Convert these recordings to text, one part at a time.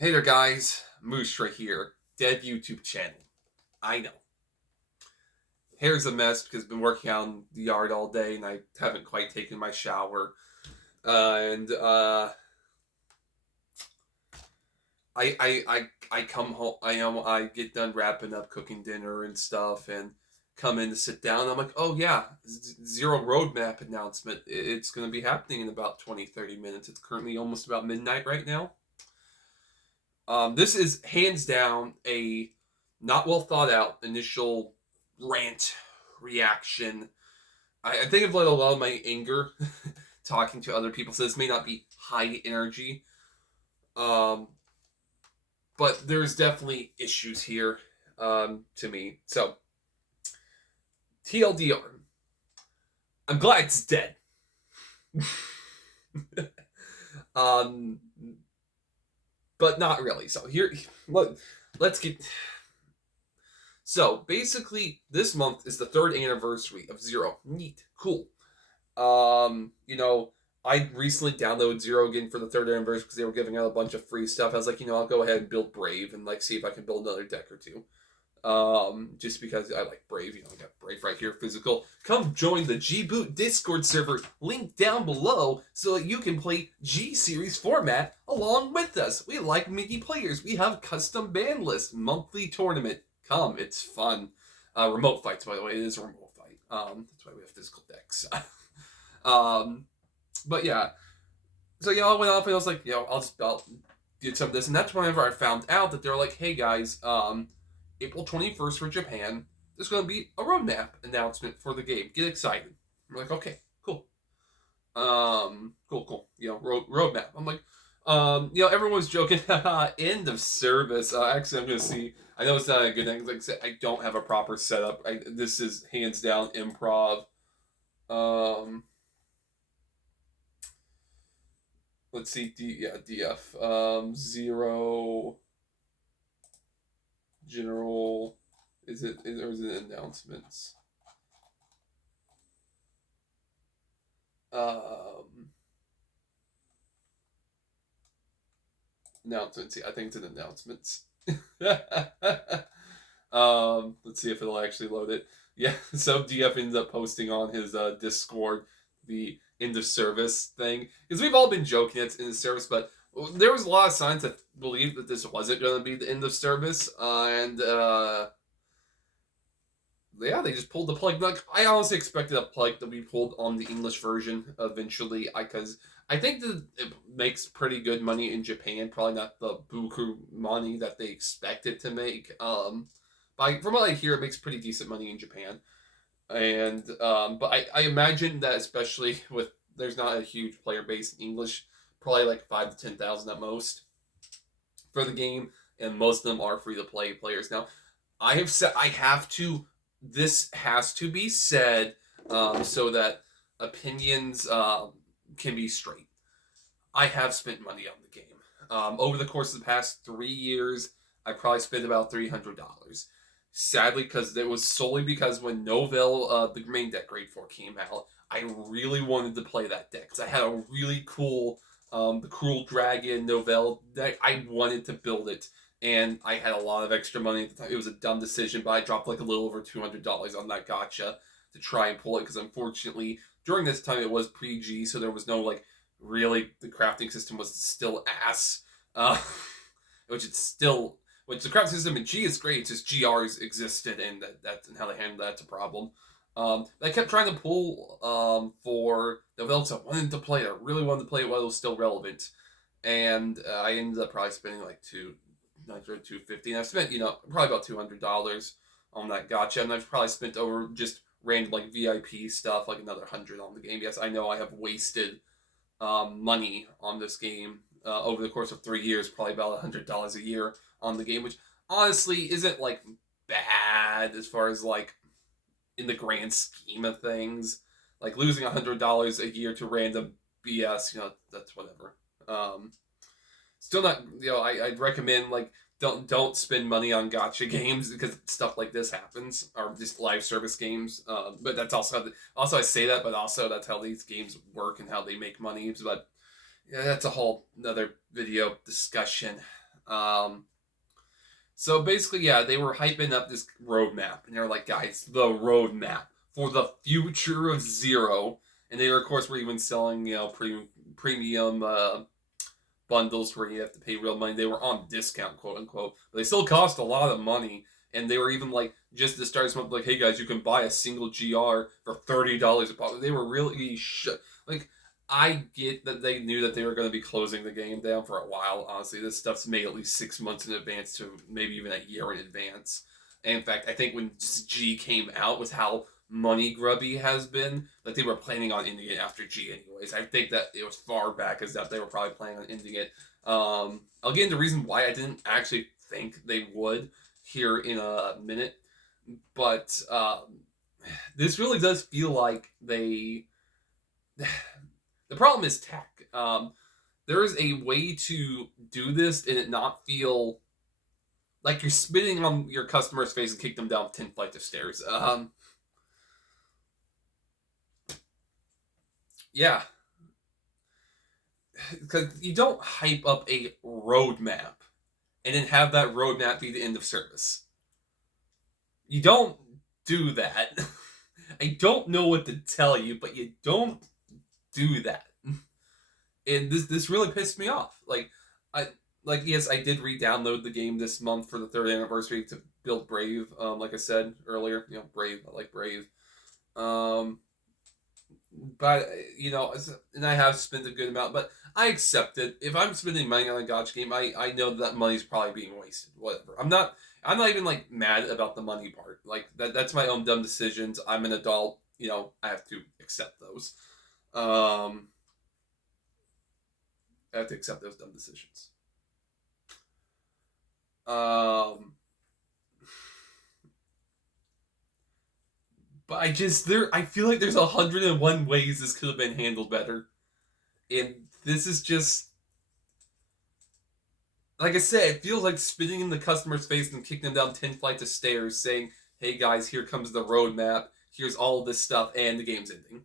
Hey there, guys. Moose right here. Dead YouTube channel. I know. Hair's a mess because I've been working out in the yard all day and I haven't quite taken my shower. And I come home. I get done wrapping up cooking dinner and stuff, and come in to sit down. I'm like, oh yeah, Zero Roadmap announcement. It's going to be happening in about 20-30 minutes. It's currently almost about midnight right now. This is hands down a not well thought out initial rant reaction. I think I've let a lot of my anger talking to other people, so this may not be high energy. Um, but there's definitely issues here to me. So, TLDR. I'm glad it's dead. um, but not really. So here, let's get. So basically, this month is the third anniversary of Zero. Neat, cool. I recently downloaded Zero again for the third anniversary because they were giving out a bunch of free stuff. I was like, I'll go ahead and build Brave and see if I can build another deck or two. Just because I like Brave, I got Brave right here, physical. Come join the G-Boot Discord server, link down below, so that you can play G-Series format along with us. We like mini players. We have custom ban lists, monthly tournament. Come, it's fun. Remote fights, by the way, it is a remote fight. That's why we have physical decks. But yeah. So I went off and I was like, I'll get some of this, and that's whenever I found out that they're like, hey guys, April 21st for Japan, there's going to be a roadmap announcement for the game. Get excited. I'm like, okay, cool. Cool. Roadmap. I'm like, everyone's joking. End of service. Actually, I'm going to see. I know it's not a good thing. Like I said, I don't have a proper setup. This is hands down improv. Let's see. DF. Zero. General. Or is it announcements? Announcements. Yeah, I think it's in announcements. Let's see if it'll actually load it. Yeah, so DF ends up posting on his Discord the end of service thing because we've all been joking it's end of service, but there was a lot of signs that believed that this wasn't going to be the end of service, and yeah, they just pulled the plug. Like, I honestly expected a plug to be pulled on the English version eventually, because I think that it makes pretty good money in Japan. Probably not the buku money that they expect it to make. But from what I hear, it makes pretty decent money in Japan. And but I imagine that especially with there's not a huge player base in English, probably like 5 to 10,000 at most for the game, and most of them are free to play players. Now, I have said I have to this has to be said so that opinions can be straight. I have spent money on the game. Over the course of the past 3 years, I probably spent about $300. Sadly, because it was solely because when Novel, the main deck Grade 4 came out, I really wanted to play that deck. Because I had a really cool, the Cruel Dragon Novel deck. I wanted to build it, and I had a lot of extra money at the time. It was a dumb decision, but I dropped like a little over $200 on that gotcha to try and pull it, because unfortunately during this time it was pre-G, so there was no really the crafting system was still ass, which it's still. Which the crafting system in G is great. It's just GRs existed, and that's and how they handled that's a problem. I kept trying to pull for developers that wanted to play it. I really wanted to play it while it was still relevant, and I ended up probably spending like $250, and I've spent probably about $200 on that gotcha, and I've probably spent over just random VIP stuff like another 100 on the game. Yes, I know I have wasted money on this game over the course of 3 years, probably about $100 a year on the game, which honestly isn't bad as far as in the grand scheme of things. Like losing $100 a year to random BS, that's whatever. Still not, I'd recommend don't spend money on gotcha games because stuff like this happens, or just live service games. But that's also I say that, but also that's how these games work and how they make money. But yeah, that's a whole another video discussion. So basically, yeah, they were hyping up this roadmap, and they were like, guys, the roadmap for the future of Zero. And they, of course, were even selling, premium bundles where you have to pay real money. They were on discount, quote unquote, but they still cost a lot of money. And they were even like, just to start something like, hey guys, you can buy a single GR for $30 a pop. They were really like, I get that they knew that they were going to be closing the game down for a while. Honestly, this stuff's made at least 6 months in advance to maybe even a year in advance. And in fact, I think when G came out with how money grubby has been, that they were planning on ending it after G anyways. I think that it was far back as that they were probably planning on ending it. I'll get into the reason why I didn't actually think they would here in a minute, but this really does feel like they. The problem is tech. There is a way to do this and it not feel like you're spitting on your customer's face and kick them down 10 flights of stairs. Yeah. Because you don't hype up a roadmap and then have that roadmap be the end of service. You don't do that. I don't know what to tell you, but you don't do that. And this really pissed me off. Yes, I did re-download the game this month for the 3rd anniversary to build Brave. Like I said earlier, Brave. I like Brave. But and I have spent a good amount, but I accept it. If I'm spending money on a gacha game, I know that money's probably being wasted. Whatever. I'm not even like mad about the money part. Like that's my own dumb decisions. I'm an adult. I have to accept those. I have to accept those dumb decisions. But I feel like there's 101 ways this could have been handled better. And this is just, like I said, it feels like spitting in the customer's face and kicking them down 10 flights of stairs saying, hey guys, here comes the roadmap. Here's all of this stuff, and the game's ending.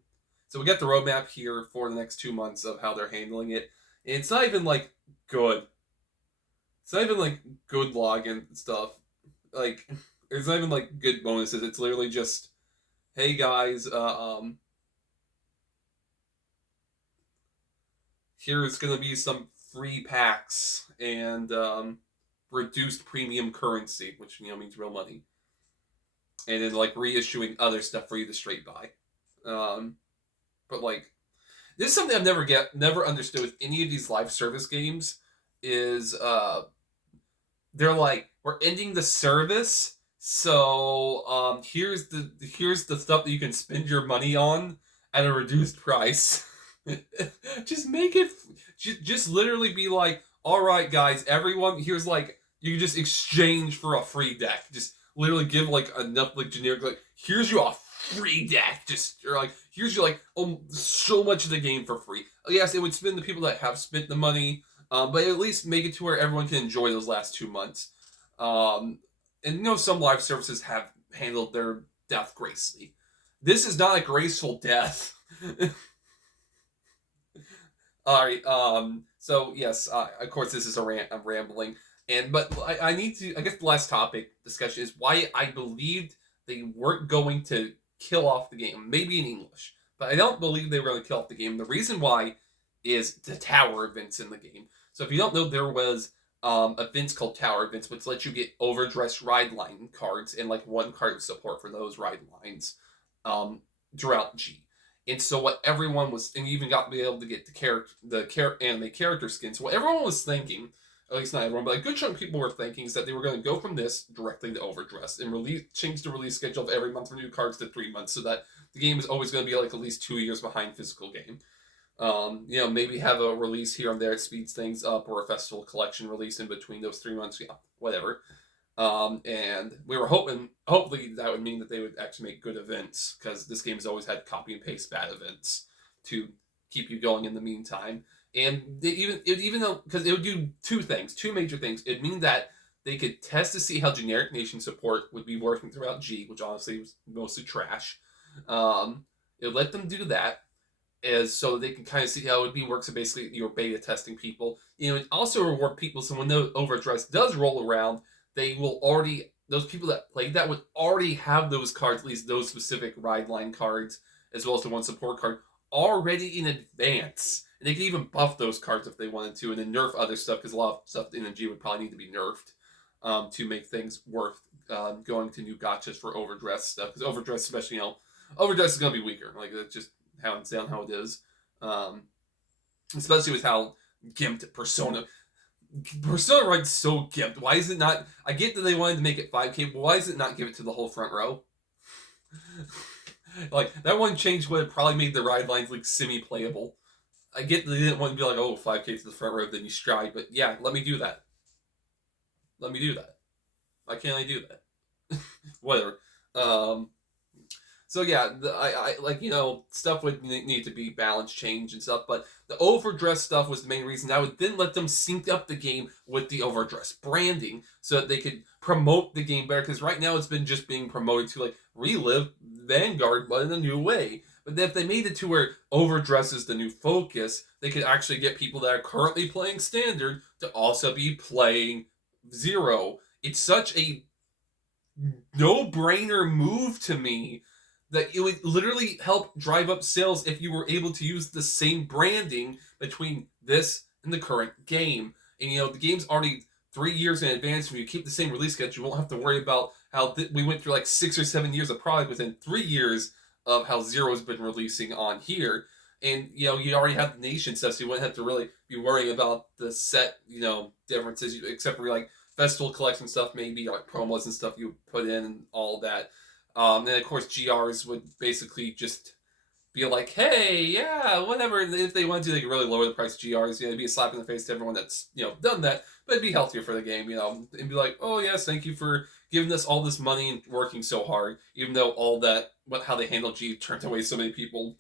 So we got the roadmap here for the next 2 months of how they're handling it. And it's not even, like, good. It's not even, like, good login stuff. Like, it's not even, like, good bonuses. It's literally just, hey guys, here's gonna be some free packs and reduced premium currency, which means real money, and then like reissuing other stuff for you to straight buy. But like, this is something I've never understood with any of these live service games. Is they're like, we're ending the service, so here's the stuff that you can spend your money on at a reduced price. Just make it. Just literally be like, all right, guys, everyone. Here's like, you can just exchange for a free deck. Just literally give like enough like generic, like, here's you a free deck. Or like, here's you like, so much of the game for free. Yes, it would spend the people that have spent the money, but at least make it to where everyone can enjoy those last 2 months. And some live services have handled their death gracefully. This is not a graceful death. All right. So yes, of course, this is a rant. I'm rambling, but I need to. I guess the last topic discussion is why I believed they weren't going to kill off the game. Maybe in English, but I don't believe they were going to kill off the game. The reason why is the tower events in the game. So if you don't know, there was events called tower events, which let you get overdressed ride line cards and like 1 card of support for those ride lines throughout G. And so what everyone was, and you even got to be able to get the anime character skins. So what everyone was thinking, at least not everyone, but a good chunk of people were thinking, is that they were going to go from this directly to Overdress and change the release schedule of every month for new cards to 3 months, so that the game is always going to be like at least 2 years behind physical game. Maybe have a release here and there, it speeds things up, or a festival collection release in between those 3 months. Yeah, whatever. And we were hopefully that would mean that they would actually make good events, because this game's always had copy and paste bad events to keep you going in the meantime. And because it would do 2 major things. It'd mean that they could test to see how generic nation support would be working throughout G, which honestly was mostly trash. It would let them do that. is so they can kind of see how it works. So basically, you're beta testing people. It also reward people. So when the overdress does roll around, they will already those people that played that would already have those cards, at least those specific ride line cards, as well as the one support card, already in advance. And they can even buff those cards if they wanted to, and then nerf other stuff because a lot of stuff in the G would probably need to be nerfed to make things worth going to new gotchas for overdress stuff. Because overdress, especially overdress is going to be weaker. Like that's just how it's down how it is. Especially with how gimped Persona ride's so gimped. Why is it not? I get that they wanted to make it 5K, but why is it not give it to the whole front row? Like that one change would have probably made the ride lines like semi-playable. I get that they didn't want to be like, oh, 5K to the front row, then you stride, but yeah, let me do that. Let me do that. Why can't I do that? Whatever. So yeah, I like stuff would need to be balance change and stuff, but the overdress stuff was the main reason. I would then let them sync up the game with the overdress branding so that they could promote the game better. Because right now it's been just being promoted to like relive Vanguard, but in a new way. But then if they made it to where overdress is the new focus, they could actually get people that are currently playing standard to also be playing Zero. It's such a no-brainer move to me that it would literally help drive up sales if you were able to use the same branding between this and the current game. And the game's already 3 years in advance. When you keep the same release schedule, you won't have to worry about how we went through like 6 or 7 years of product within 3 years of how Zero's been releasing on here. And you already have the nation stuff, so you wouldn't have to really be worrying about the set differences, except for like festival collection stuff, maybe like promos and stuff you put in and all that. And of course, GRs would basically just be like, hey, yeah, whatever. And if they wanted to, they could really lower the price of GRs. It'd be a slap in the face to everyone that's done that, but it'd be healthier for the game, and be like, oh yes, thank you for giving us all this money and working so hard, even though all that how they handled G turned away so many people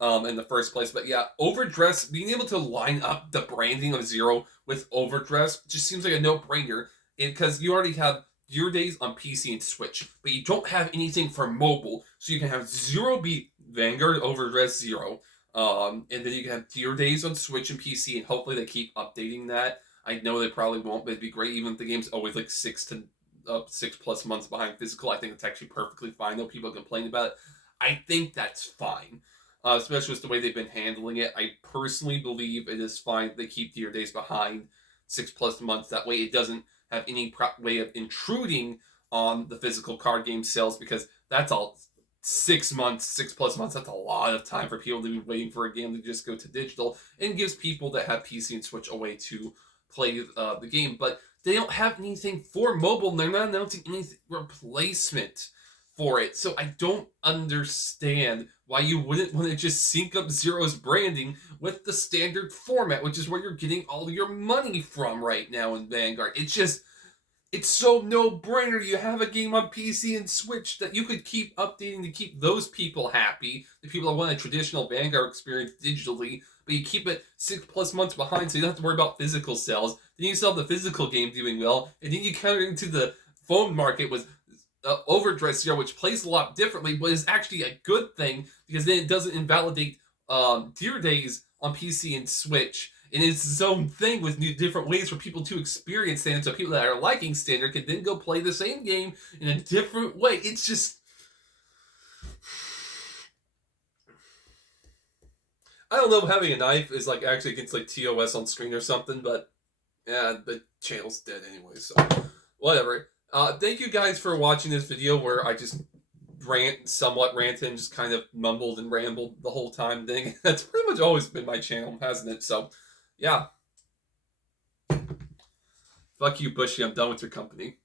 in the first place. But yeah, overdress, being able to line up the branding of Zero with overdress just seems like a no-brainer, because you already have Gear Days on PC and Switch, but you don't have anything for mobile, so you can have Zero be Vanguard Overdress Zero, and then you can have Gear Days on Switch and PC, and hopefully they keep updating that. I know they probably won't, but it'd be great even if the game's always like 6+ months behind physical. I think it's actually perfectly fine, though people complain about it. I think that's fine, especially with the way they've been handling it. I personally believe it is fine if they keep Gear Days behind 6+ months. That way it doesn't have any way of intruding on the physical card game sales, because that's all 6 months, 6+ months. That's a lot of time for people to be waiting for a game to just go to digital, and gives people that have PC and Switch a way to play the game. But they don't have anything for mobile, and they're not announcing any replacement for it. So I don't understand why you wouldn't want to just sync up Zero's branding with the standard format, which is where you're getting all your money from right now in Vanguard. It's so no-brainer. You have a game on PC and Switch that you could keep updating to keep those people happy, the people that want a traditional Vanguard experience digitally, but you keep it 6+ months behind, so you don't have to worry about physical sales. Then you still have the physical game doing well, and then you counter into the phone market with Overdress Zero, which plays a lot differently, but is actually a good thing, because then it doesn't invalidate Gear Days on PC and Switch. And it's its own thing with different ways for people to experience Standard, so people that are liking Standard can then go play the same game in a different way. It's just... I don't know if having a knife is like actually against like TOS on screen or something, but yeah, the channel's dead anyway, so whatever. Thank you guys for watching this video where I just somewhat ranted and just kind of mumbled and rambled the whole time thing. That's pretty much always been my channel, hasn't it? So, yeah. Fuck you, Bushy. I'm done with your company.